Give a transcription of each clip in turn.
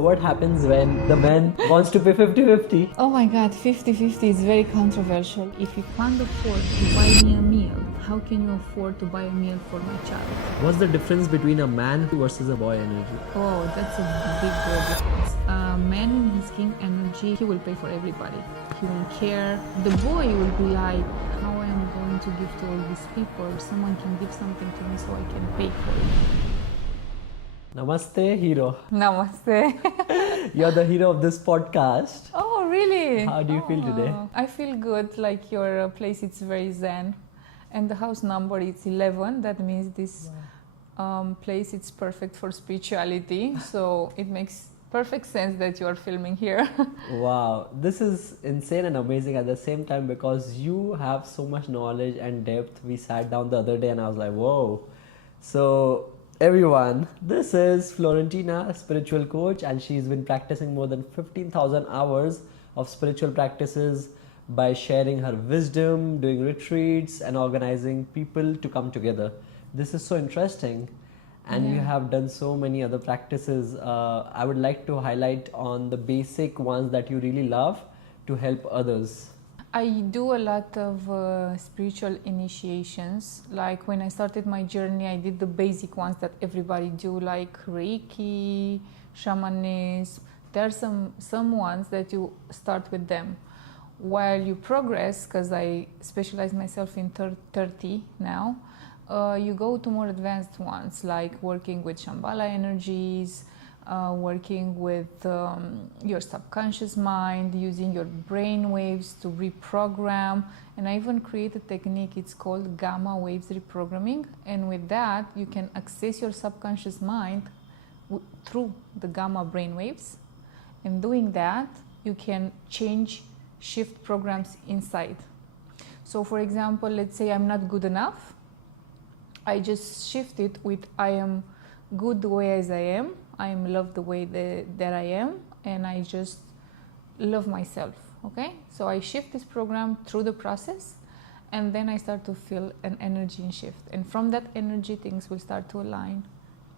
What happens when the man wants to pay 50-50? Oh my god, 50-50 is very controversial. If you can't afford to buy me a meal, how can you afford to buy a meal for my child? What's the difference between a man versus a boy energy? Oh, that's a big difference. A man in his king energy, he will pay for everybody. He won't care. The boy will be like, how I am going to give to all these people? Someone can give something to me so I can pay for it. Namaste Hero. Namaste. You're the hero of this podcast. Oh, really? How do you feel today? I feel good, like your place it's very zen. And the house number is 11. That means this place it's perfect for spirituality. So it makes perfect sense that you are filming here. Wow, this is insane and amazing at the same time because you have so much knowledge and depth. We sat down the other day and I was like, whoa. So everyone, this is Florentina, a spiritual coach, and she's been practicing more than 15,000 hours of spiritual practices by sharing her wisdom, doing retreats and organizing people to come together. This is so interesting. And you have done so many other practices. I would like to highlight on the basic ones that you really love to help others. I do a lot of spiritual initiations. Like when I started my journey, I did the basic ones that everybody do, like Reiki, shamanism. There are some ones that you start with them. While you progress, because I specialize myself in 30 now, you go to more advanced ones, like working with Shambhala energies, working with your subconscious mind, using your brain waves to reprogram. And I even create a technique, it's called gamma waves reprogramming. And with that, you can access your subconscious mind through the gamma brain waves. And doing that, you can shift programs inside. So for example, let's say I'm not good enough. I just shift it with I am good the way as I am. I am loved the way that I am, and I just love myself, okay? So I shift this program through the process, and then I start to feel an energy shift. And from that energy, things will start to align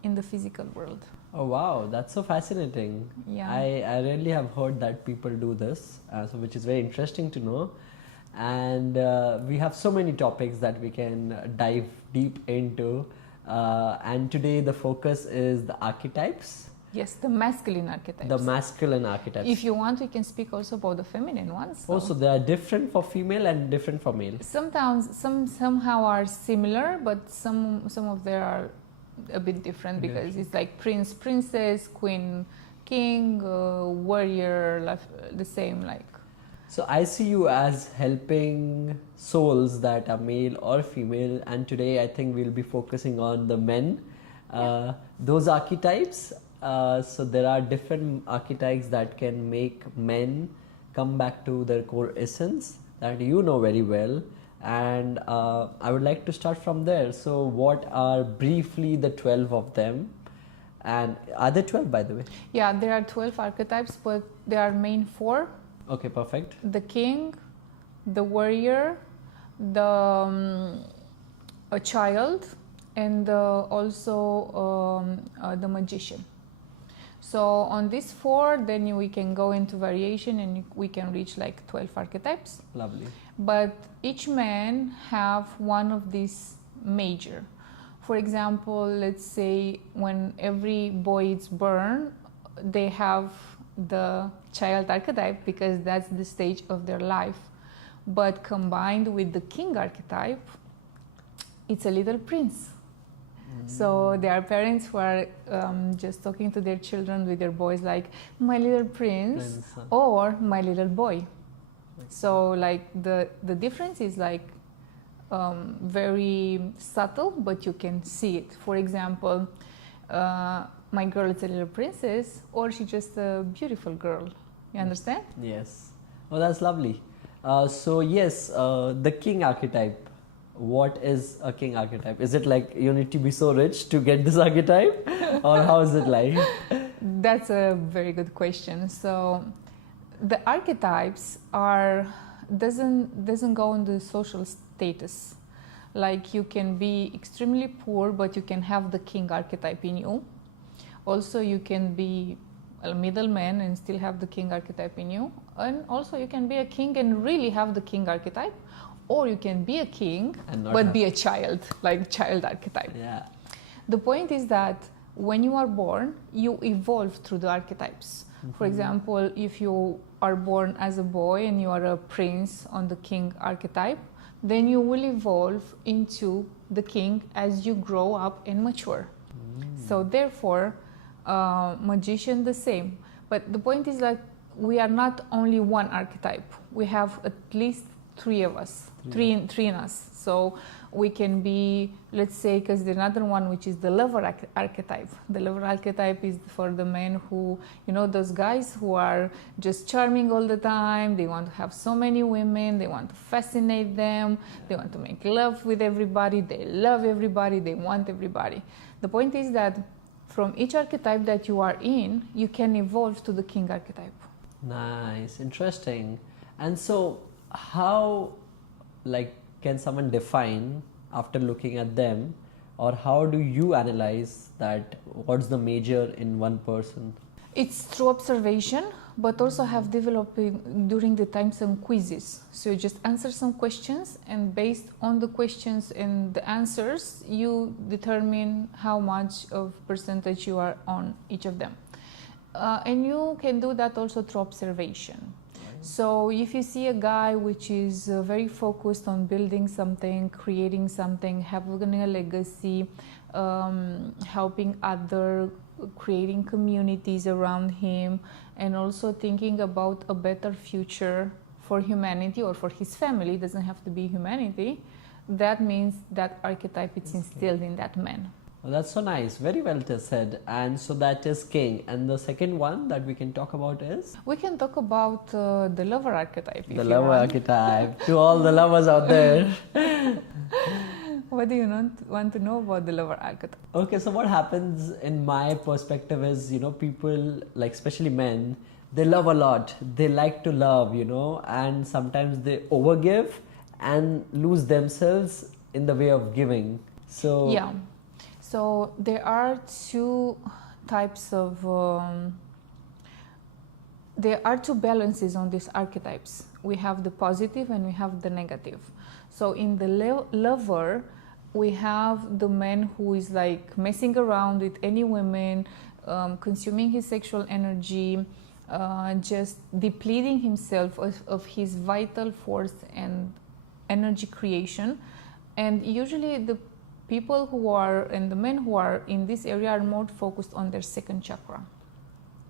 in the physical world. Oh wow, that's so fascinating. Yeah. I rarely have heard that people do this, so which is very interesting to know. And we have so many topics that we can dive deep into. And today the focus is the archetypes. Yes, the masculine archetypes. The masculine archetypes. If you want, we can speak also about the feminine ones. So. Also, they are different for female and different for male. Sometimes, somehow are similar, but some of them are a bit different because it's like prince, princess, queen, king, warrior, like the same like. So I see you as helping souls that are male or female, and today I think we'll be focusing on the men. Those archetypes, so there are different archetypes that can make men come back to their core essence that you know very well. And I would like to start from there. So what are briefly the 12 of them? And are there 12 by the way? Yeah, there are 12 archetypes, but there are main 4. Okay, perfect. The king, the warrior, a child, and also the magician. So on these 4, then we can go into variation and we can reach like 12 archetypes. Lovely. But each man have one of these major. For example, let's say when every boy is born, they have the child archetype because that's the stage of their life. But combined with the king archetype, it's a little prince. So there are parents who are just talking to their children with their boys like, my little prince or my little boy. So like the difference is like very subtle, but you can see it. For example, my girl is a little princess, or she's just a beautiful girl. You understand? Yes. Oh, that's lovely. So yes, the king archetype. What is a king archetype? Is it like you need to be so rich to get this archetype, or how is it like? That's a very good question. So the archetypes doesn't go on the social status. Like you can be extremely poor, but you can have the king archetype in you. Also, you can be a middleman and still have the king archetype in you. And also you can be a king and really have the king archetype, or you can be a king but be a child, like child archetype. Yeah. The point is that when you are born, you evolve through the archetypes. For example, if you are born as a boy and you are a prince on the king archetype, then you will evolve into the king as you grow up and mature. So therefore, magician the same. But the point is that we are not only one archetype. We have at least three of us, three in us. So we can be, let's say, because there's another one which is the lover archetype. The lover archetype is for the men who, you know, those guys who are just charming all the time. They want to have so many women. They want to fascinate them. They want to make love with everybody. They love everybody. They want everybody. The point is that from each archetype that you are in, you can evolve to the king archetype. Nice, interesting. And so how, like, can someone define after looking at them, or how do you analyze that what's the major in one person? It's through observation, but also have developed during the time some quizzes. So you just answer some questions, and based on the questions and the answers, you determine how much of percentage you are on each of them. And you can do that also through observation. So if you see a guy which is very focused on building something, creating something, having a legacy, helping others, creating communities around him, and also thinking about a better future for humanity or for his family, it doesn't have to be humanity, that means that archetype is instilled in that man. Well, that's so nice. Very well said. And so that is king. And the second one that we can talk about is? We can talk about the lover archetype. The lover archetype. To all the lovers out there. What do you want to know about the lover archetype? Okay, so what happens in my perspective is, you know, people, like especially men, they love a lot. They like to love, you know, and sometimes they overgive and lose themselves in the way of giving. So yeah. So there are two types of, there are two balances on these archetypes. We have the positive and we have the negative. So in the lover, we have the man who is like messing around with any women, consuming his sexual energy, just depleting himself of his vital force and energy creation. And usually the people who are, and the men who are in this area are more focused on their second chakra.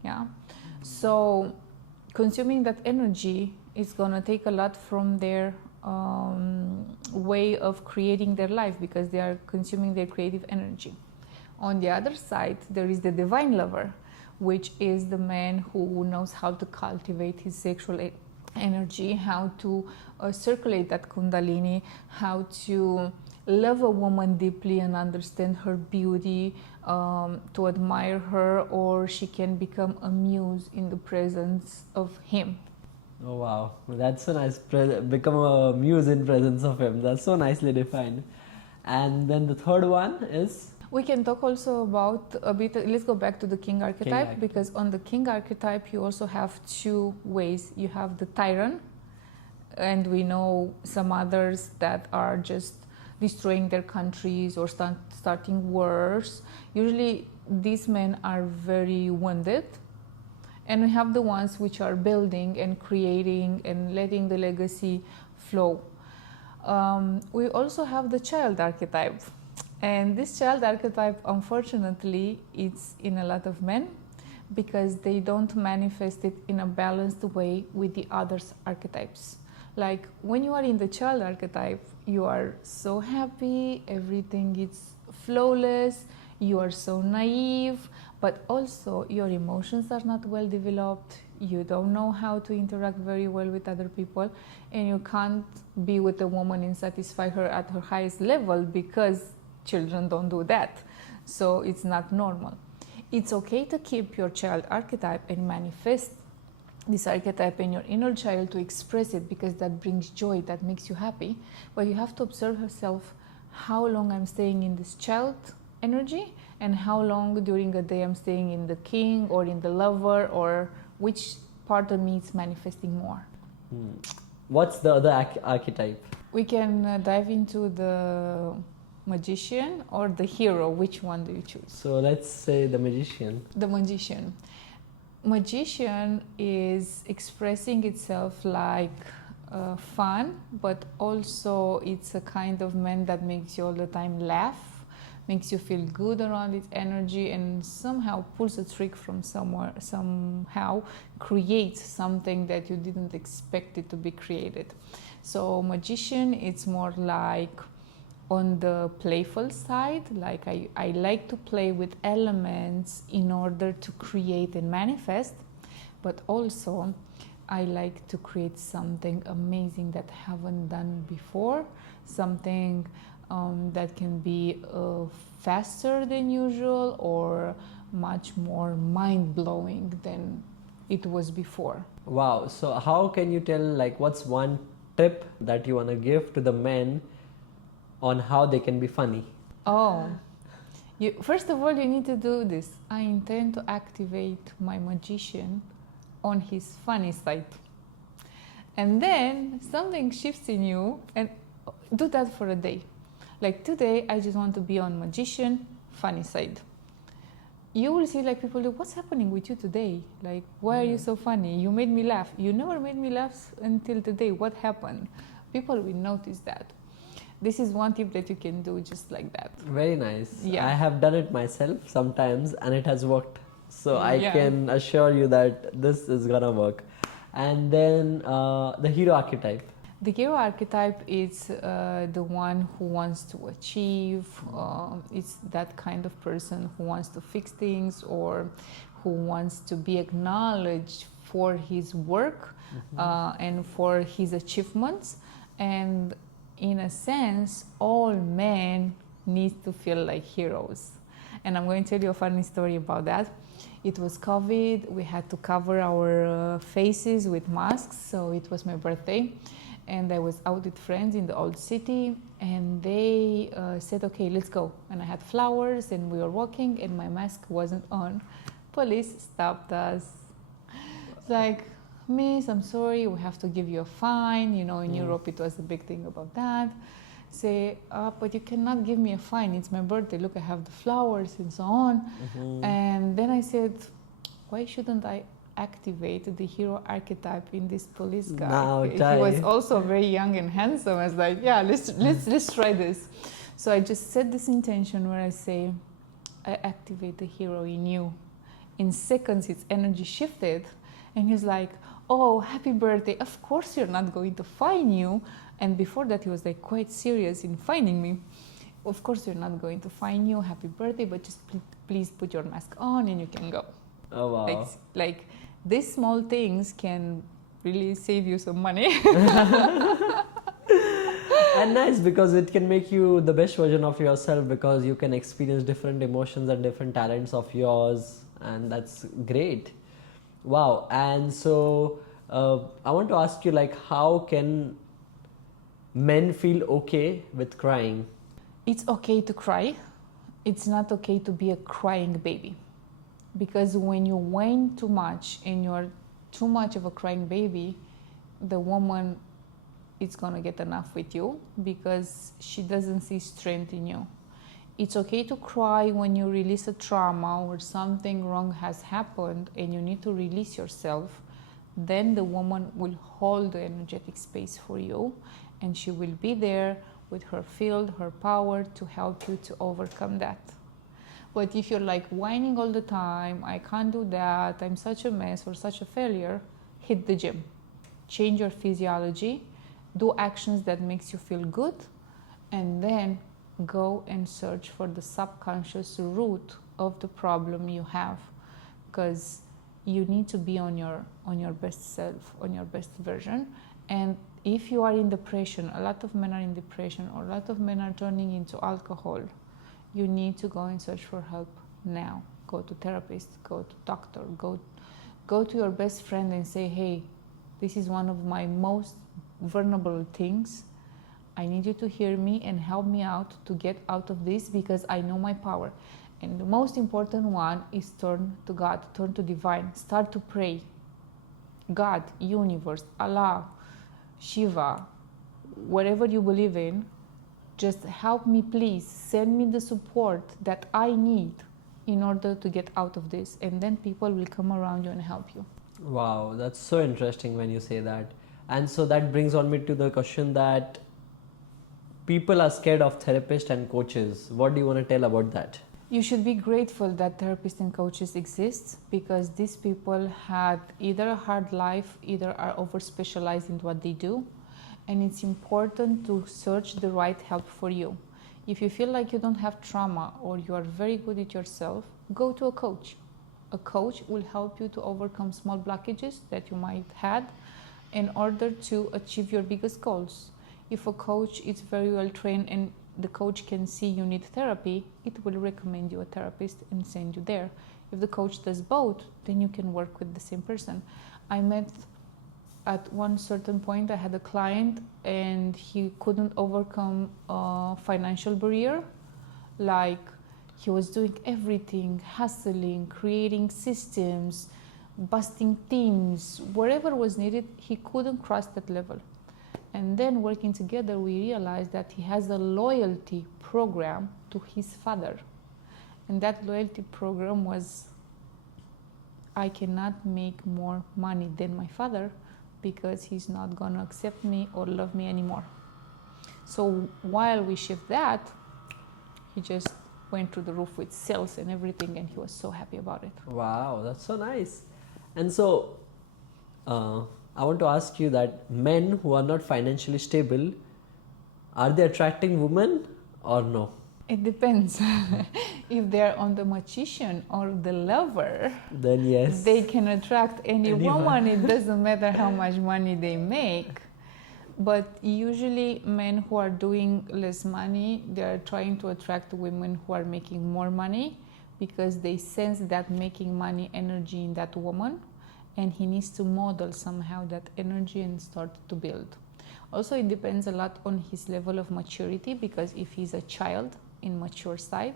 Yeah. So consuming that energy is going to take a lot from their way of creating their life, because they are consuming their creative energy. On the other side, there is the divine lover, which is the man who knows how to cultivate his sexual energy, how to circulate that kundalini, how to love a woman deeply and understand her beauty, to admire her, or she can become a muse in the presence of him. Oh wow, that's so nice. Become a muse in presence of him. That's so nicely defined. And then the third one is? We can talk also about a bit, let's go back to the king archetype, because on the king archetype you also have two ways. You have the tyrant, and we know some others that are just destroying their countries or starting wars. Usually these men are very wounded. And we have the ones which are building and creating and letting the legacy flow. We also have the child archetype. And this child archetype, unfortunately, it's in a lot of men, because they don't manifest it in a balanced way with the other archetypes. Like when you are in the child archetype, you are so happy, everything is flawless, you are so naive, but also your emotions are not well developed, you don't know how to interact very well with other people, and you can't be with a woman and satisfy her at her highest level, because children don't do that. So it's not normal. It's okay to keep your child archetype and manifest this archetype in your inner child, to express it, because that brings joy, that makes you happy. But you have to observe yourself, how long I'm staying in this child energy and how long during a day I'm staying in the king or in the lover, or which part of me is manifesting more. What's the other archetype? We can dive into the magician or the hero. Which one do you choose? So let's say the magician. The magician. Magician is expressing itself like fun, but also it's a kind of man that makes you all the time laugh, makes you feel good around its energy, and somehow pulls a trick from somewhere, somehow creates something that you didn't expect it to be created. So magician, it's more like on the playful side, like I like to play with elements in order to create and manifest, but also I like to create something amazing that I haven't done before, something that can be faster than usual or much more mind-blowing than it was before. Wow. So how can you tell, like, what's one tip that you want to give to the men on how they can be funny? Oh, first of all, you need to do this. I intend to activate my magician on his funny side. And then something shifts in you, and do that for a day. Like today, I just want to be on magician, funny side. You will see like people do, what's happening with you today? Like, why are you so funny? You made me laugh. You never made me laugh until today. What happened? People will notice that. This is one tip that you can do just like that. Very nice. Yeah. I have done it myself sometimes and it has worked. So I can assure you that this is gonna work. And then the hero archetype. The hero archetype is the one who wants to achieve. It's that kind of person who wants to fix things or who wants to be acknowledged for his work and for his achievements. And in a sense, all men need to feel like heroes. And I'm going to tell you a funny story about that. It was COVID. We had to cover our faces with masks. So it was my birthday. And I was out with friends in the old city. And they said, okay, let's go. And I had flowers and we were walking and my mask wasn't on. Police stopped us. It's like, miss, I'm sorry, we have to give you a fine. You know, in Europe it was a big thing about that. Say, but you cannot give me a fine. It's my birthday. Look, I have the flowers and so on. And then I said, why shouldn't I activate the hero archetype in this police guy? Now, he was also very young and handsome. I was like, yeah, let's try this. So I just set this intention where I say, I activate the hero in you. In seconds, its energy shifted. And he's like, oh, happy birthday. Of course you're not going to fine you. And before that, he was like quite serious in fining me. Of course you're not going to fine you. Happy birthday, but just please put your mask on and you can go. Oh, wow. Like these small things can really save you some money. And nice, because it can make you the best version of yourself, because you can experience different emotions and different talents of yours. And that's great. Wow. And so I want to ask you, like, how can men feel okay with crying? It's okay to cry. It's not okay to be a crying baby. Because when you whine too much and you're too much of a crying baby, the woman is going to get enough with you because she doesn't see strength in you. It's okay to cry when you release a trauma or something wrong has happened and you need to release yourself. Then the woman will hold the energetic space for you and she will be there with her field, her power to help you to overcome that. But if you're like whining all the time, I can't do that, I'm such a mess or such a failure, hit the gym. Change your physiology, do actions that makes you feel good, and then go and search for the subconscious root of the problem you have, because you need to be on your best self, on your best version. And if you are in depression, a lot of men are in depression, or a lot of men are turning into alcohol, you need to go and search for help now. Go to therapist, go to doctor, go to your best friend and say, hey, this is one of my most vulnerable things. I need you to hear me and help me out to get out of this, because I know my power. And the most important one is turn to God, turn to divine, start to pray. God, universe, Allah, Shiva, whatever you believe in, just help me please, send me the support that I need in order to get out of this, and then people will come around you and help you. Wow, that's so interesting when you say that. And so that brings on me to the question that people are scared of therapists and coaches. What do you want to tell about that? You should be grateful that therapists and coaches exist, because these people had either a hard life, either are over specialized in what they do, and it's important to search the right help for you. If you feel like you don't have trauma or you are very good at yourself, go to a coach. A coach will help you to overcome small blockages that you might had in order to achieve your biggest goals. If a coach is very well trained and the coach can see you need therapy, it will recommend you a therapist and send you there. If the coach does both, then you can work with the same person. I met at one certain point, I had a client and he couldn't overcome a financial barrier. Like, he was doing everything, hustling, creating systems, busting teams, wherever was needed, he couldn't cross that level. And then working together, we realized that he has a loyalty program to his father. And that loyalty program was, I cannot make more money than my father because he's not going to accept me or love me anymore. So while we shift that, he just went through the roof with sales and everything, and he was so happy about it. Wow, that's so nice. And so I want to ask you that men who are not financially stable, are they attracting women or no? It depends. If they're on the magician or the lover, Then yes. they can attract any Anyone. woman. It doesn't matter how much money they make. But usually men who are doing less money, they are trying to attract women who are making more money, because they sense that making money energy in that woman, and he needs to model somehow that energy and start to build. Also, it depends a lot on his level of maturity, because if he's a child in mature side,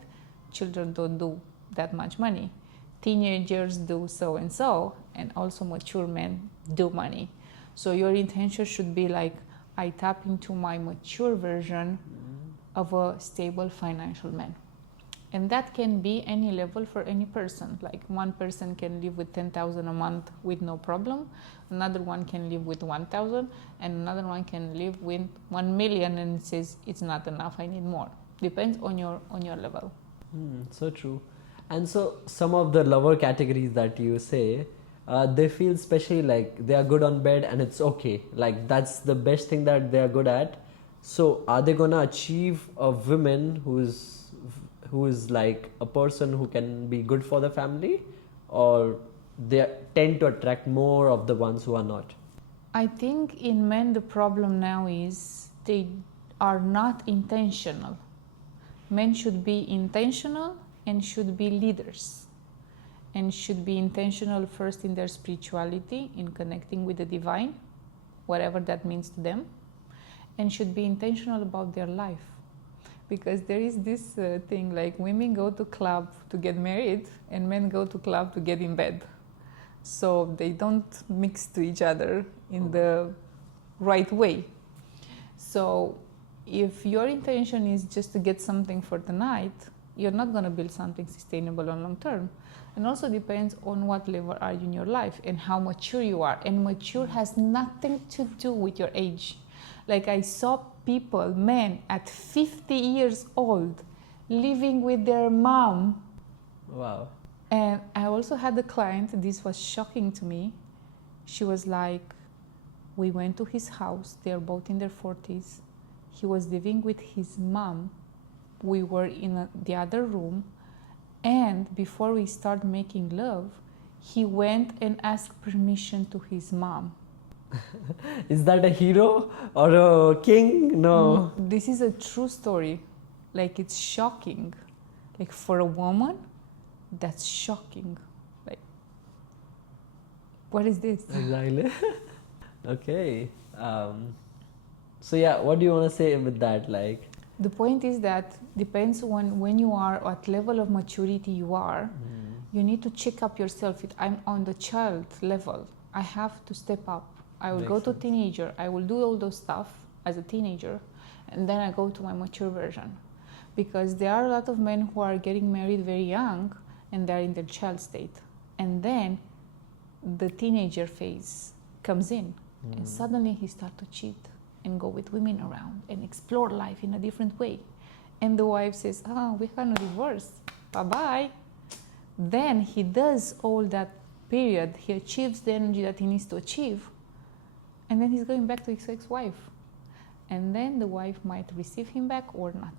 children don't do that much money. Teenagers do so and so, and also mature men do money. So your intention should be like, I tap into my mature version of a stable financial man. And that can be any level for any person. Like, one person can live with 10,000 a month with no problem. Another one can live with 1,000, and another one can live with 1 million and says it's not enough, I need more. Depends on your level. So true. And so some of the lover categories that you say, they feel especially like they are good on bed and it's okay. Like, that's the best thing that they are good at. So are they gonna achieve a woman who is like a person who can be good for the family, or they tend to attract more of the ones who are not? I think in men the problem now is they are not intentional. Men should be intentional and should be leaders, and should be intentional first in their spirituality, in connecting with the divine, whatever that means to them, and should be intentional about their life. Because there is this thing, like, women go to club to get married and men go to club to get in bed. So they don't mix to each other in the right way. So if your intention is just to get something for the night, you're not going to build something sustainable on long term. And also depends on what level are you in your life and how mature you are. And mature has nothing to do with your age. Like, I saw people, men at 50 years old, living with their mom. Wow. And I also had a client, this was shocking to me. She was like, we went to his house, they're both in their 40s. He was living with his mom. We were in the other room. And before we start making love, he went and asked permission to his mom. Is that a hero or a king? No. This is a true story. Like, it's shocking. Like, for a woman, that's shocking. Like, what is this? Exactly. Okay. So yeah, what do you want to say with that? Like, The point is that depends on when you are, what level of maturity you are. You need to check up yourself. If I'm on the child level, I have to step up. I will Makes go to sense. teenager. I will do all those stuff as a teenager, and then I go to my mature version. Because there are a lot of men who are getting married very young and they're in their child state. And then the teenager phase comes in, and suddenly he starts to cheat and go with women around and explore life in a different way. And the wife says, we're gonna divorce, bye-bye. Then he does all that period, he achieves the energy that he needs to achieve, and then he's going back to his ex-wife. And then the wife might receive him back or not.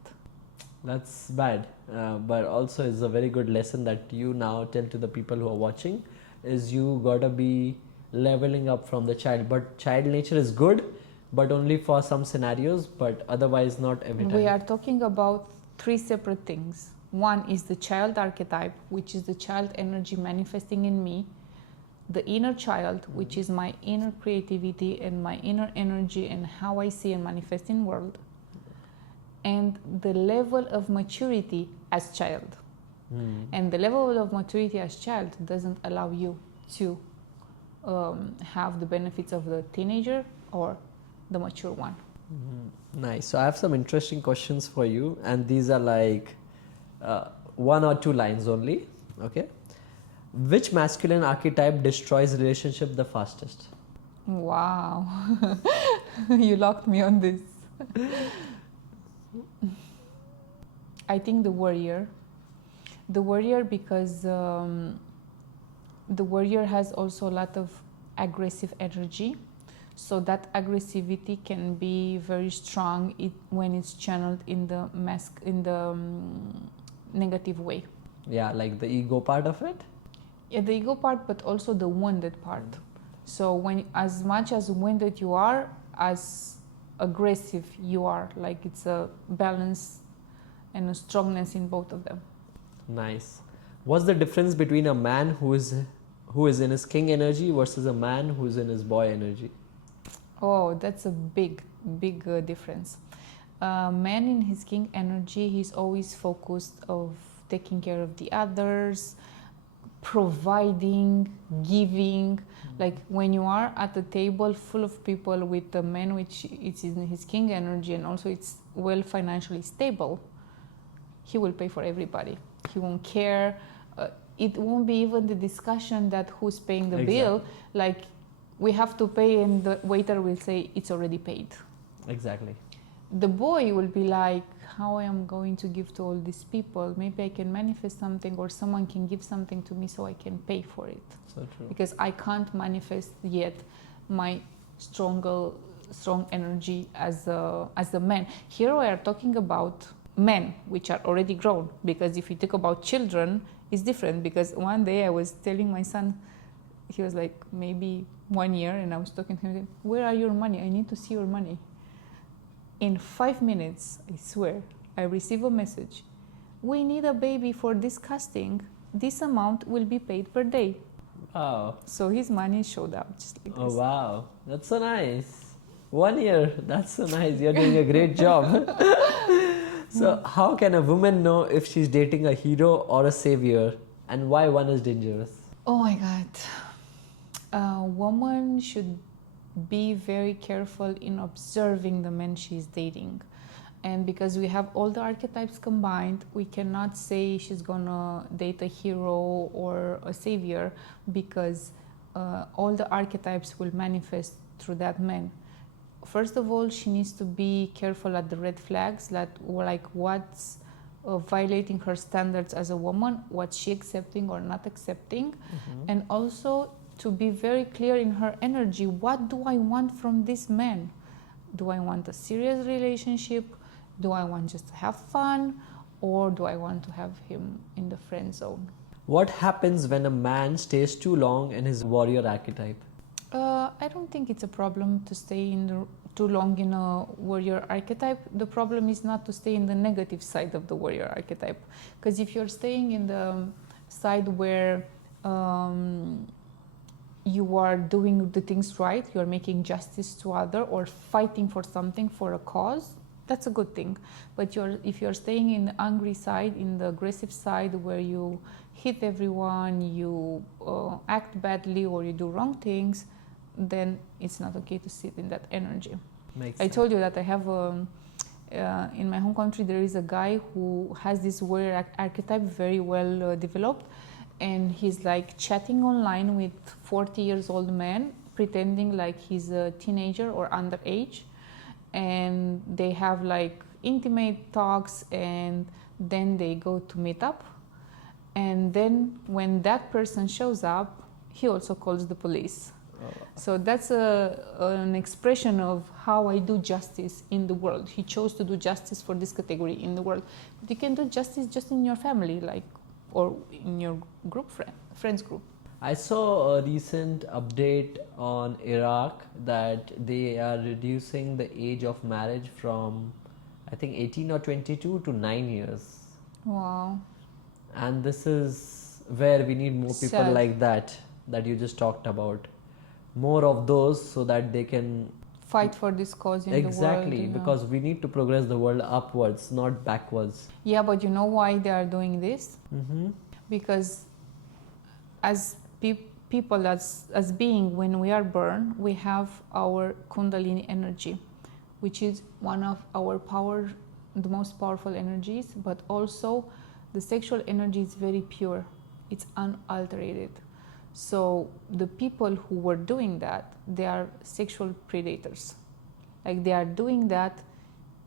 That's bad, but also is a very good lesson that you now tell to the people who are watching, is you gotta be leveling up from the child. But child nature is good, but only for some scenarios, but otherwise not every time. We are talking about three separate things. One is the child archetype, which is the child energy manifesting in me. The inner child, which is my inner creativity and my inner energy and how I see and manifest in world. And the level of maturity as child. And the level of maturity as child doesn't allow you to have the benefits of the teenager or the mature one. Nice. So I have some interesting questions for you, and these are like 1 or 2 lines only. Okay. Which masculine archetype destroys relationship the fastest? Wow. You locked me on this. I think the warrior. The warrior, because the warrior has also a lot of aggressive energy. So that aggressivity can be very strong when it's channeled in the negative way. Yeah, like the ego part of it? Yeah, the ego part, but also the wounded part. So when as much as wounded you are, as aggressive you are, like it's a balance and a strongness in both of them. Nice. What's the difference between a man who is in his king energy versus a man who's in his boy energy? Oh, that's a big difference. Man in his king energy, he's always focused of taking care of the others, providing, giving. Like when you are at the table full of people with the man which it's in his king energy and also it's well financially stable, he will pay for everybody. He won't care. It won't be even the discussion that who's paying the bill. Like we have to pay and the waiter will say it's already paid. Exactly. The boy will be like, how I am going to give to all these people? Maybe I can manifest something or someone can give something to me so I can pay for it. So true. Because I can't manifest yet my strong energy as a man. Here we are talking about men which are already grown, because if you talk about children, it's different. Because one day I was telling my son, he was like maybe 1 year, and I was talking to him, where are your money? I need to see your money. In 5 minutes, I swear, I receive a message. We need a baby for this casting. This amount will be paid per day. Wow. So his money showed up just like this. Oh, wow. That's so nice. 1 year. That's so nice. You're doing a great job. So how can a woman know if she's dating a hero or a savior, and why one is dangerous? Oh my God. A woman should be very careful in observing the men she's dating. And because we have all the archetypes combined, we cannot say she's gonna date a hero or a savior, because all the archetypes will manifest through that man. First of all, she needs to be careful at the red flags, like what's violating her standards as a woman, what's she accepting or not accepting, and also to be very clear in her energy. What do I want from this man? Do I want a serious relationship? Do I want just to have fun? Or do I want to have him in the friend zone? What happens when a man stays too long in his warrior archetype? I don't think it's a problem to stay too long in a warrior archetype. The problem is not to stay in the negative side of the warrior archetype. Because if you're staying in the side where you are doing the things right, you're making justice to other or fighting for something, for a cause, that's a good thing. But if you're staying in the angry side, in the aggressive side, where you hit everyone, you act badly, or you do wrong things, then it's not okay to sit in that energy. Makes I sense. told you that I have in my home country there is a guy who has this warrior archetype very well developed, and he's like chatting online with 40 years old man pretending like he's a teenager or underage, and they have like intimate talks, and then they go to meet up, and then when that person shows up, he also calls the police. So that's an expression of how I do justice in the world. He chose to do justice for this category in the world. But you can do justice just in your family, like, or in your group, friends group. I saw a recent update on Iraq that they are reducing the age of marriage from, I think, 18 or 22 to 9 years. Wow. And this is where we need more people Sad. like that you just talked about. More of those, so that they can Fight for this cause in the world. exactly, because we need to progress the world upwards, not backwards. Yeah, but you know why they are doing this? Mm-hmm. Because as people, as being, when we are born, we have our kundalini energy, which is one of our the most powerful energies, but also the sexual energy is very pure. It's unalterated. So the people who were doing that, they are sexual predators. Like, they are doing that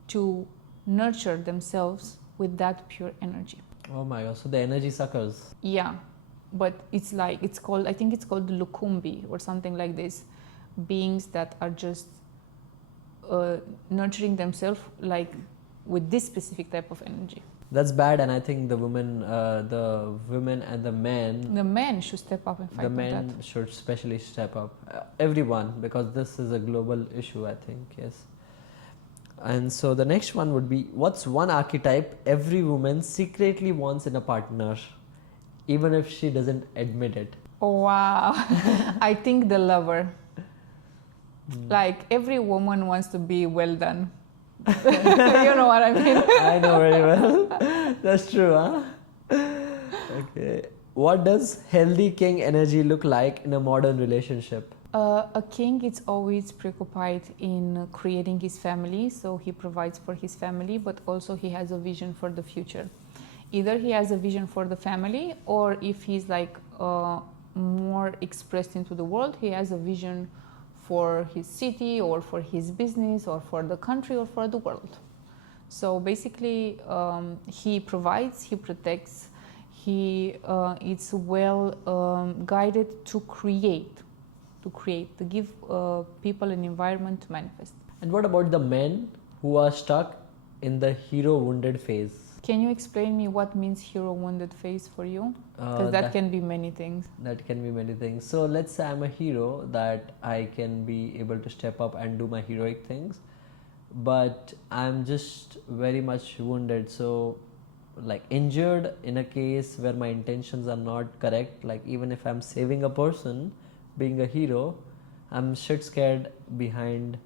to nurture themselves with that pure energy. Oh my god, so the energy suckers. Yeah, but it's like, I think it's called lukumbi or something like this. Beings that are just nurturing themselves like with this specific type of energy. That's bad, and I think the women and the men. The men should step up and fight The on men that. should especially step up. Everyone, because this is a global issue, I think, yes. And so the next one would be, what's one archetype every woman secretly wants in a partner, even if she doesn't admit it? Oh, wow. I think the lover. Like, every woman wants to be well done. You know what I mean? I know very well. That's true, huh? Okay. What does healthy king energy look like in a modern relationship? A king is always preoccupied in creating his family, so he provides for his family, but also he has a vision for the future. Either he has a vision for the family, or if he's like more expressed into the world, he has a vision for his city, or for his business, or for the country, or for the world. So basically, he provides, he protects, he is well guided to create, to give people an environment to manifest. And what about the men who are stuck in the hero wounded phase? Can you explain me what means hero wounded phase for you? Because that can be many things. That can be many things. So let's say I'm a hero, that I can be able to step up and do my heroic things, but I'm just very much wounded. So, like, injured in a case where my intentions are not correct. Like, even if I'm saving a person, being a hero, I'm shit scared behind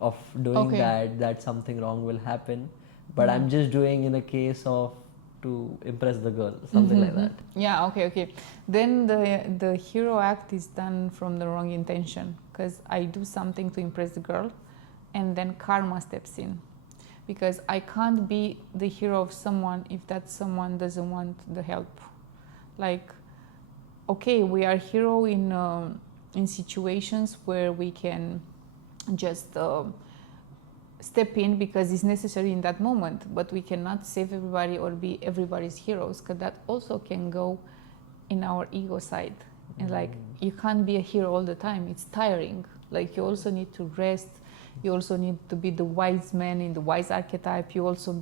of doing that something wrong will happen, but I'm just doing in a case of to impress the girl, something like that. Yeah, okay. Then the hero act is done from the wrong intention, because I do something to impress the girl, and then karma steps in, because I can't be the hero of someone if that someone doesn't want the help. Like, okay, we are hero in situations where we can just step in because it's necessary in that moment, but we cannot save everybody or be everybody's heroes, because that also can go in our ego side. And like, you can't be a hero all the time, it's tiring. Like, you also need to rest, you also need to be the wise man in the wise archetype, you also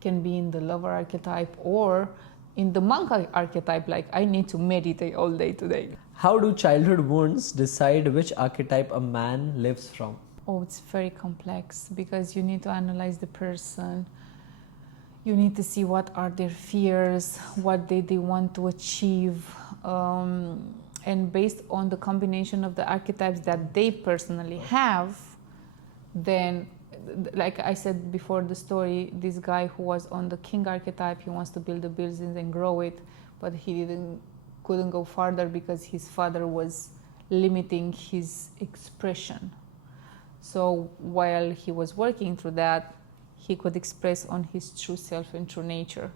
can be in the lover archetype, or in the monk archetype, like, I need to meditate all day today. How do childhood wounds decide which archetype a man lives from? Oh, it's very complex, because you need to analyze the person. You need to see what are their fears, what they want to achieve. And based on the combination of the archetypes that they personally have, then like I said before the story, this guy who was on the king archetype, he wants to build a business and grow it, but he couldn't go farther because his father was limiting his expression. So while he was working through that, he could express on his true self and true nature.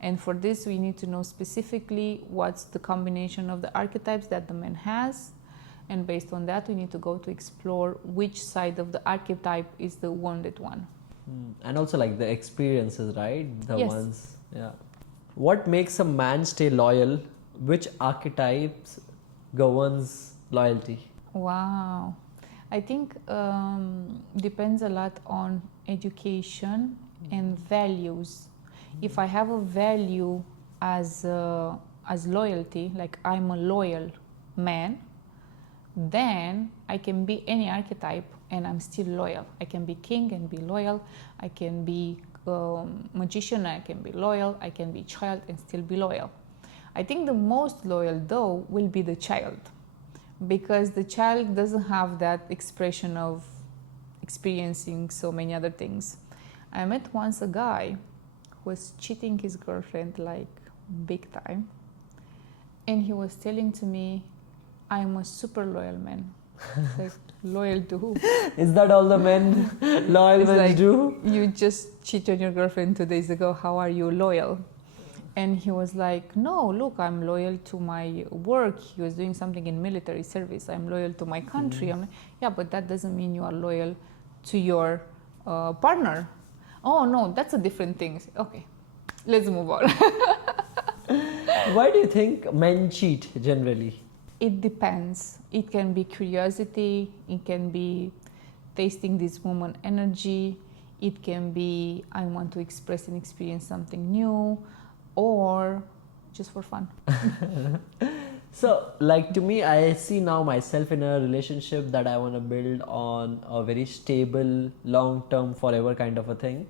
And for this, we need to know specifically what's the combination of the archetypes that the man has. And based on that, we need to go to explore which side of the archetype is the wounded one. And also like the experiences, right? The Yes. ones, yeah. What makes a man stay loyal? Which archetypes governs loyalty? Wow. I think depends a lot on education and values. If I have a value as loyalty, like I'm a loyal man, then I can be any archetype and I'm still loyal. I can be king and be loyal. I can be magician, I can be loyal. I can be child and still be loyal. I think the most loyal though will be the child, because the child doesn't have that expression of experiencing so many other things. I met once a guy who was cheating his girlfriend like big time, and he was telling to me, I'm a super loyal man. Like, loyal to who? Is that all the men loyal It's men like, do? you just cheated on your girlfriend 2 days ago, how are you loyal? And he was like, no, look, I'm loyal to my work. He was doing something in military service. I'm loyal to my country. I'm like, yeah, but that doesn't mean you are loyal to your partner. Oh, no, that's a different thing. Okay, let's move on. Why do you think men cheat generally? It depends. It can be curiosity. It can be tasting this woman energy. It can be, I want to express and experience something new, or just for fun. So, like, to me, I see now myself in a relationship that I want to build on a very stable, long-term, forever kind of a thing.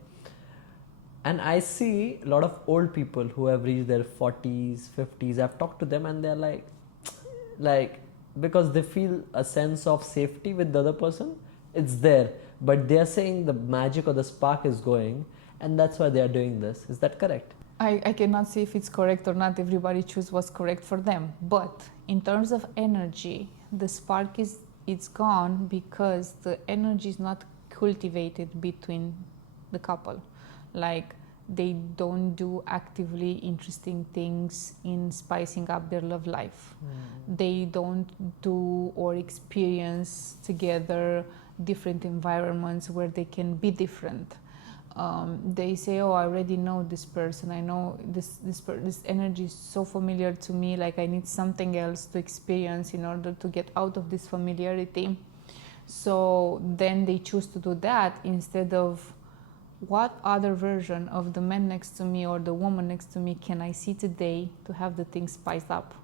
And I see a lot of old people who have reached their 40s, 50s. I've talked to them and they're like, because they feel a sense of safety with the other person, it's there. But they're saying the magic or the spark is going, and that's why they are doing this. Is that correct? I cannot say if it's correct or not. Everybody choose what's correct for them. But in terms of energy, the spark it's gone because the energy is not cultivated between the couple. Like, they don't do actively interesting things in spicing up their love life. They don't do or experience together different environments where they can be different. They say, oh, I already know this person. I know this energy is so familiar to me. Like, I need something else to experience in order to get out of this familiarity. So then they choose to do that instead of, what other version of the man next to me or the woman next to me can I see today to have the things spiced up?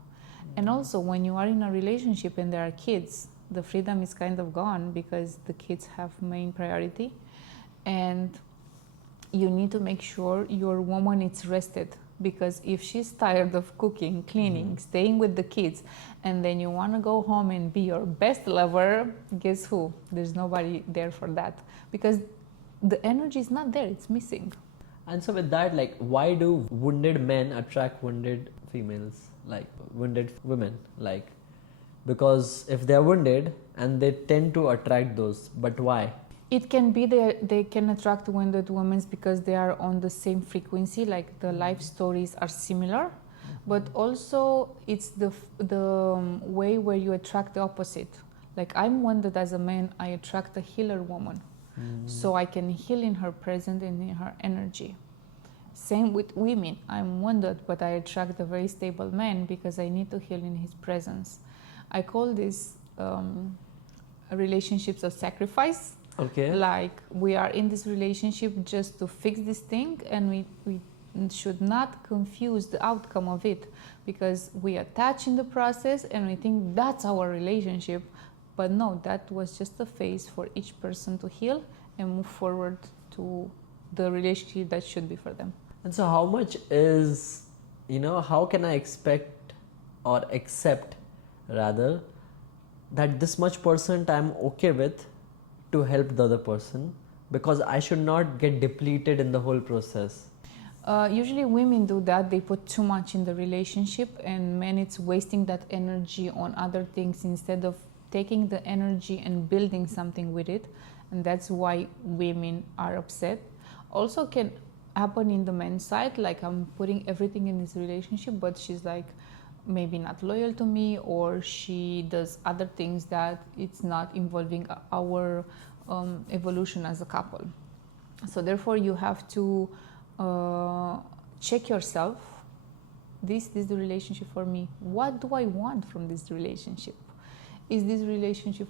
And also, when you are in a relationship and there are kids, the freedom is kind of gone because the kids have main priority. And you need to make sure your woman is rested, because if she's tired of cooking, cleaning, staying with the kids, and then you want to go home and be your best lover, guess who? There's nobody there for that, because the energy is not there, it's missing. And so with that, like, why do wounded men attract wounded females, like wounded women? Like, because if they're wounded, and they tend to attract those, but why? It can be they can attract wounded women because they are on the same frequency, like the life stories are similar, but also it's the way where you attract the opposite. Like, I'm wounded as a man, I attract a healer woman. So I can heal in her presence and in her energy. Same with women. I'm wounded, but I attract a very stable man because I need to heal in his presence. I call this relationships of sacrifice. Okay. Like, we are in this relationship just to fix this thing, and we should not confuse the outcome of it, because we attach in the process and we think that's our relationship. But no, that was just a phase for each person to heal and move forward to the relationship that should be for them. And so how much is, how can I expect or accept rather that this much percent I'm okay with to help the other person, because I should not get depleted in the whole process? Usually women do that. They put too much in the relationship, and men, it's wasting that energy on other things instead of taking the energy and building something with it. And that's why women are upset. Also can happen in the men's side, like I'm putting everything in this relationship, but she's like maybe not loyal to me, or she does other things that it's not involving our evolution as a couple. So therefore you have to check yourself. This is the relationship for me. What do I want from this relationship? Is this relationship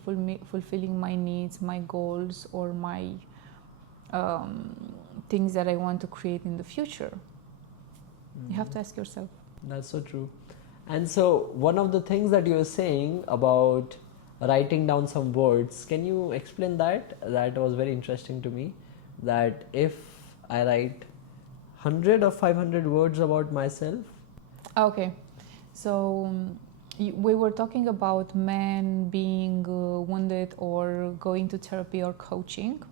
fulfilling my needs, my goals, or my things that I want to create in the future? You have to ask yourself. That's so true. And so one of the things that you were saying about writing down some words, can you explain that? That was very interesting to me, that if I write 100 or 500 words about myself. Okay, so we were talking about men being wounded or going to therapy or coaching.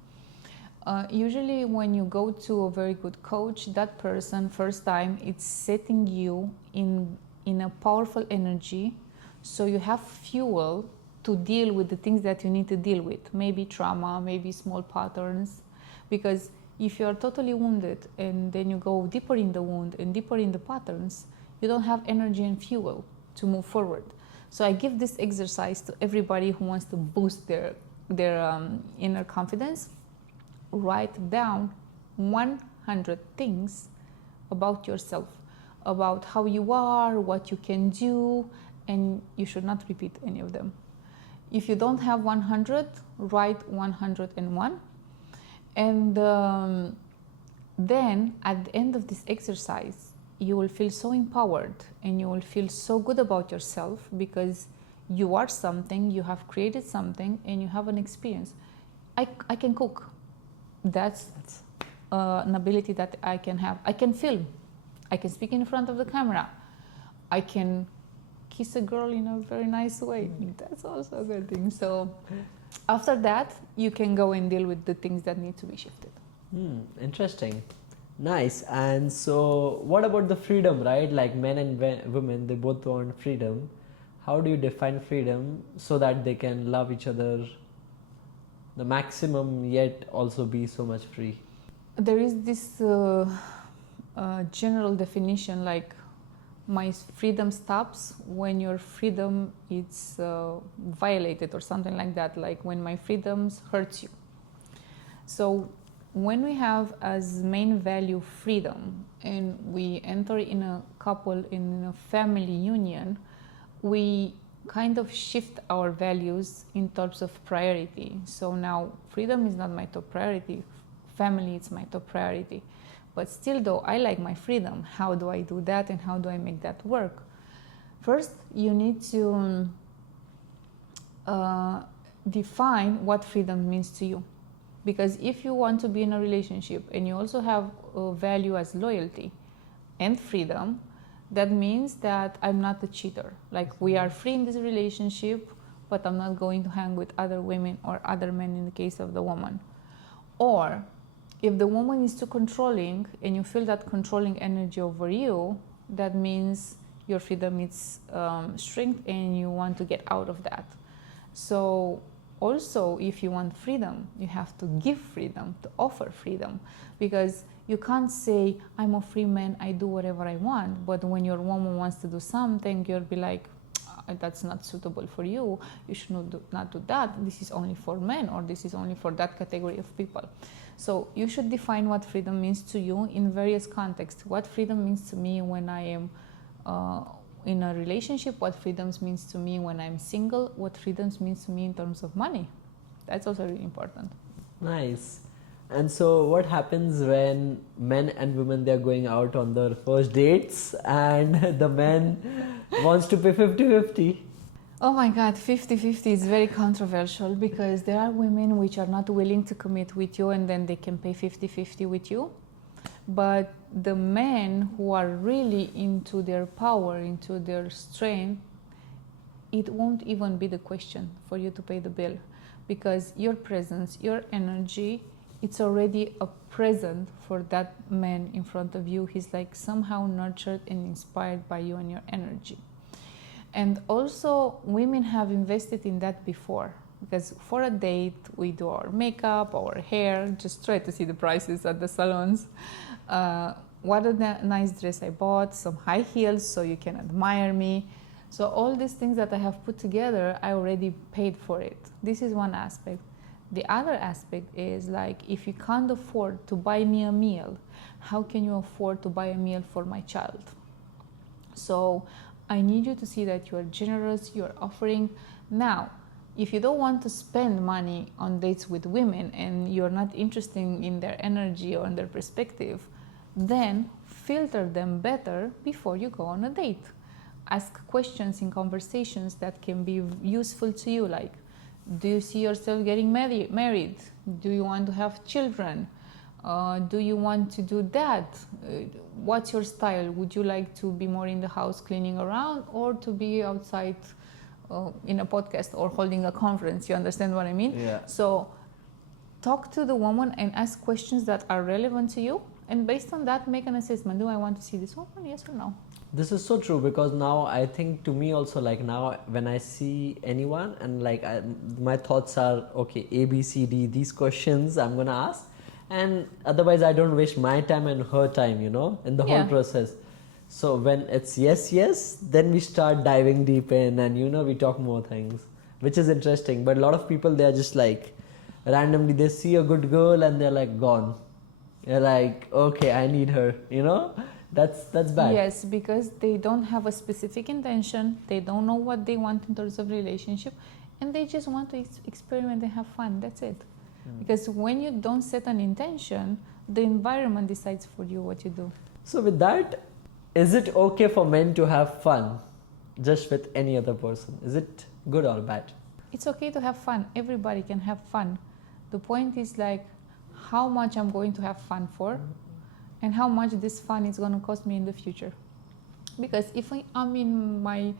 Usually when you go to a very good coach, that person first time it's setting you in a powerful energy, so you have fuel to deal with the things that you need to deal with, maybe trauma, maybe small patterns. Because if you are totally wounded and then you go deeper in the wound and deeper in the patterns, you don't have energy and fuel to move forward. So I give this exercise to everybody who wants to boost their inner confidence. Write down 100 things about yourself, about how you are, what you can do, and you should not repeat any of them. If you don't have 100, write 101. And then at the end of this exercise, you will feel so empowered and you will feel so good about yourself, because you are something, you have created something, and you have an experience. I can cook. That's an ability that I can have. I can film. I can speak in front of the camera. I can kiss a girl in a very nice way. That's also a good thing. So after that, you can go and deal with the things that need to be shifted. Interesting. Nice. And so what about the freedom, right? Like men and women, they both want freedom. How do you define freedom so that they can love each other the maximum, yet also be so much free? There is this general definition, like my freedom stops when your freedom is violated or something like that, like when my freedoms hurts you. So when we have as main value freedom and we enter in a couple, in a family union, we kind of shift our values in terms of priority. So now freedom is not my top priority, family is my top priority. But still though, I like my freedom. How do I do that and how do I make that work? First, you need to define what freedom means to you. Because if you want to be in a relationship and you also have a value as loyalty and freedom, that means that I'm not a cheater. Like, we are free in this relationship, but I'm not going to hang with other women or other men in the case of the woman. Or if the woman is too controlling and you feel that controlling energy over you, that means your freedom is strength and you want to get out of that. So also, if you want freedom, you have to give freedom, to offer freedom, because you can't say, I'm a free man, I do whatever I want, but when your woman wants to do something, you'll be like, that's not suitable for you, you should not do that, this is only for men, or this is only for that category of people. So you should define what freedom means to you in various contexts. What freedom means to me when I am in a relationship, what freedoms means to me when I'm single, what freedoms means to me in terms of money. That's also really important. Nice. And so what happens when men and women, they're going out on their first dates and the man wants to pay 50-50? Oh my God, 50-50 is very controversial, because there are women which are not willing to commit with you and then they can pay 50-50 with you. But the men who are really into their power, into their strength, it won't even be the question for you to pay the bill, because your presence, your energy it's already a present for that man in front of you. He's like somehow nurtured and inspired by you and your energy. And also women have invested in that before, because for a date we do our makeup, our hair, just try to see the prices at the salons. What a nice dress I bought, some high heels so you can admire me. So all these things that I have put together, I already paid for it. This is one aspect. The other aspect is like, if you can't afford to buy me a meal, how can you afford to buy a meal for my child? So I need you to see that you are generous, you're offering. Now, if you don't want to spend money on dates with women and you're not interested in their energy or in their perspective, then filter them better before you go on a date. Ask questions in conversations that can be useful to you, like, do you see yourself getting married? Do you want to have children? Do you want to do that? What's your style? Would you like to be more in the house cleaning around, or to be outside in a podcast or holding a conference? You understand what I mean? Yeah. So talk to the woman and ask questions that are relevant to you, and based on that make an assessment. Do I want to see this woman, yes or no? This is so true, because now I think, to me also, like now when I see anyone and like my thoughts are, okay, A, B, C, D, these questions I'm gonna ask, and otherwise I don't waste my time and her time, you know, in the whole process. So when it's yes, then we start diving deep in, and you know, we talk more things, which is interesting. But a lot of people, they're just like randomly, they see a good girl and they're like gone. They're like, okay, I need her, you know. That's bad. Yes, because they don't have a specific intention. They don't know what they want in terms of relationship, and they just want to experiment and have fun. That's it. Because when you don't set an intention, the environment decides for you what you do. So with that, is it okay for men to have fun just with any other person? Is it good or bad? It's okay to have fun. Everybody can have fun. The point is like how much I'm going to have fun for, and how much this fun is going to cost me in the future. Because if I'm in my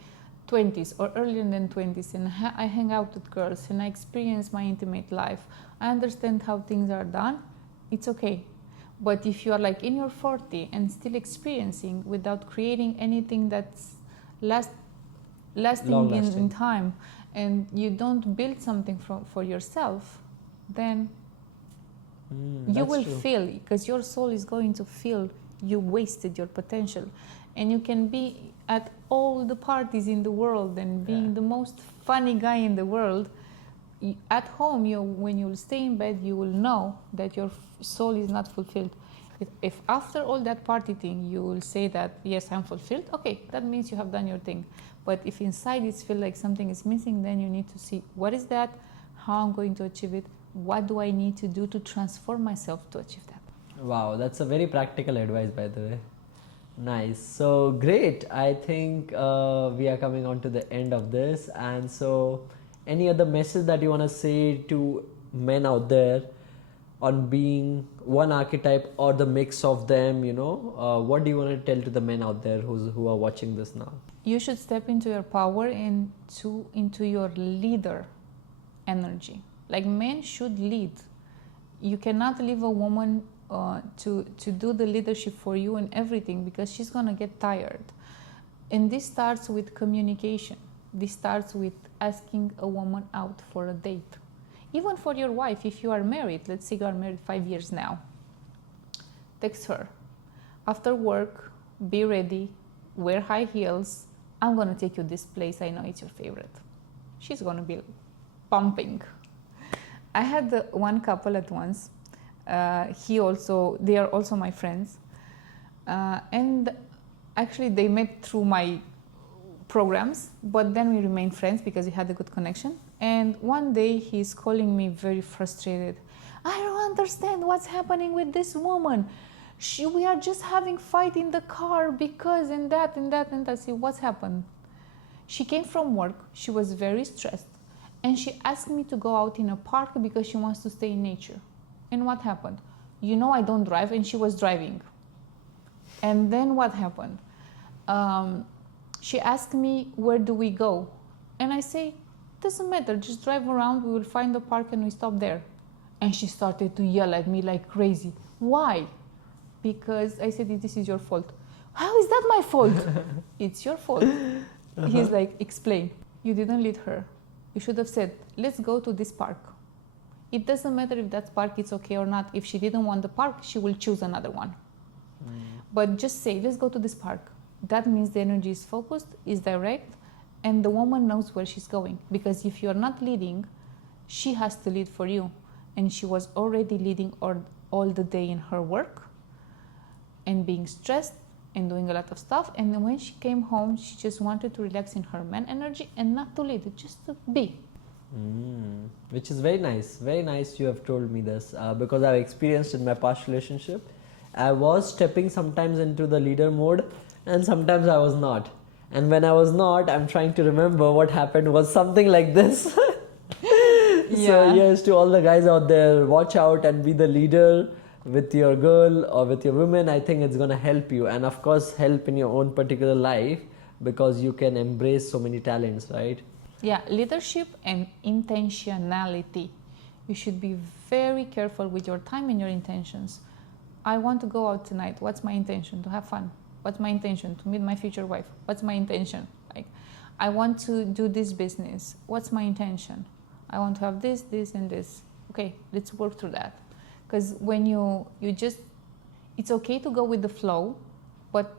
20s or earlier than 20s and I hang out with girls and I experience my intimate life, I understand how things are done, it's okay. But if you are like in your 40 and still experiencing without creating anything that's lasting in time, and you don't build something for yourself, then you will feel, because your soul is going to feel you wasted your potential. And you can be at all the parties in the world and being the most funny guy in the world. At home, when you'll stay in bed, you will know that your soul is not fulfilled. If after all that party thing you will say that, yes, I'm fulfilled, okay, that means you have done your thing. But if inside it feels like something is missing, then you need to see what is that, how I'm going to achieve it, what do I need to do to transform myself to achieve that. Wow, that's a very practical advice, by the way. Nice. So great. I think we are coming on to the end of this. And so any other message that you want to say to men out there on being one archetype or the mix of them, you know, what do you want to tell to the men out there who are watching this now? You should step into your power and into your leader energy. Like, men should lead. You cannot leave a woman to do the leadership for you and everything, because she's gonna get tired. And this starts with communication. This starts with asking a woman out for a date. Even for your wife, if you are married, let's say you are married 5 years now, text her. After work, be ready, wear high heels. I'm gonna take you this place, I know it's your favorite. She's gonna be pumping. I had one couple at once. They are also my friends. And actually they met through my programs, but then we remained friends because we had a good connection. And one day he's calling me very frustrated. I don't understand what's happening with this woman. We are just having fight in the car because and that. I say, what's happened? She came from work. She was very stressed. And she asked me to go out in a park because she wants to stay in nature. And what happened? You know, I don't drive, and she was driving. And then what happened? She asked me, where do we go? And I say, doesn't matter, just drive around, we will find the park and we stop there. And she started to yell at me like crazy. Why? Because I said, this is your fault. How is that my fault? It's your fault. He's like, explain. You didn't lead her. You should have said, let's go to this park. It doesn't matter if that park is okay or not. If she didn't want the park, she will choose another one. But just say, let's go to this park. That means the energy is focused, is direct, and the woman knows where she's going. Because if you're not leading, she has to lead for you. And she was already leading all the day in her work and being stressed and doing a lot of stuff. And when she came home, she just wanted to relax in her man energy and not to lead, just to be. Which is very nice. Very nice you have told me this because I've experienced in my past relationship. I was stepping sometimes into the leader mode and sometimes I was not. And when I was not, I'm trying to remember what happened was something like this. So yes, to all the guys out there, watch out and be the leader with your girl or with your woman. I think it's going to help you, and of course help in your own particular life because you can embrace so many talents, right? Yeah, leadership and intentionality. You should be very careful with your time and your intentions. I want to go out tonight. What's my intention? To have fun. What's my intention? To meet my future wife. What's my intention? Like, I want to do this business. What's my intention? I want to have this, this, and this. Okay, let's work through that. Because when you just, it's okay to go with the flow, but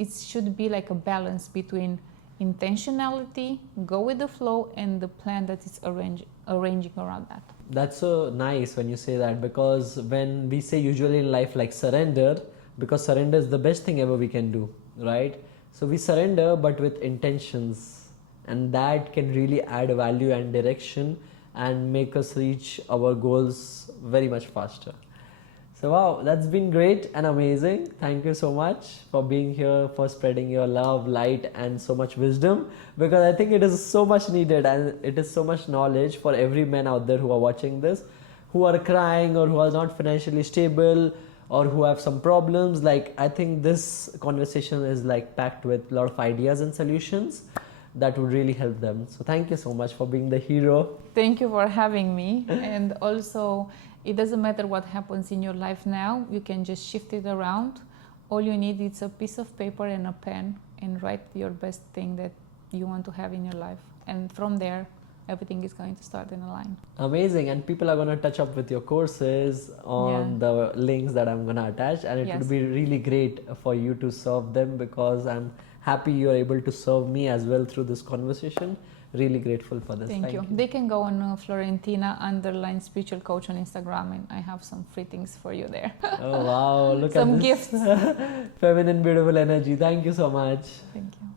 it should be like a balance between intentionality, go with the flow, and the plan that is arranging around that. That's so nice when you say that, because when we say usually in life like surrender, because surrender is the best thing ever we can do, right? So we surrender but with intentions, and that can really add value and direction and make us reach our goals very much faster. So wow, that's been great and amazing. Thank you so much for being here, for spreading your love, light, and so much wisdom, because I think it is so much needed and it is so much knowledge for every man out there who are watching this, who are crying or who are not financially stable or who have some problems. Like, I think this conversation is like packed with a lot of ideas and solutions that would really help them. So thank you so much for being the hero. Thank you for having me. And also, it doesn't matter what happens in your life now, you can just shift it around. All you need is a piece of paper and a pen and write your best thing that you want to have in your life. And from there, everything is going to start in a line. Amazing. And people are going to touch up with your courses on the links that I'm going to attach, and it would be really great for you to serve them, because I'm happy you're able to serve me as well through this conversation. Really grateful for this. Thank you. They can go on Florentina _spiritual coach on Instagram, and I have some free things for you there. Oh wow, look some at this. Some gifts. Feminine beautiful energy. Thank you so much. Thank you.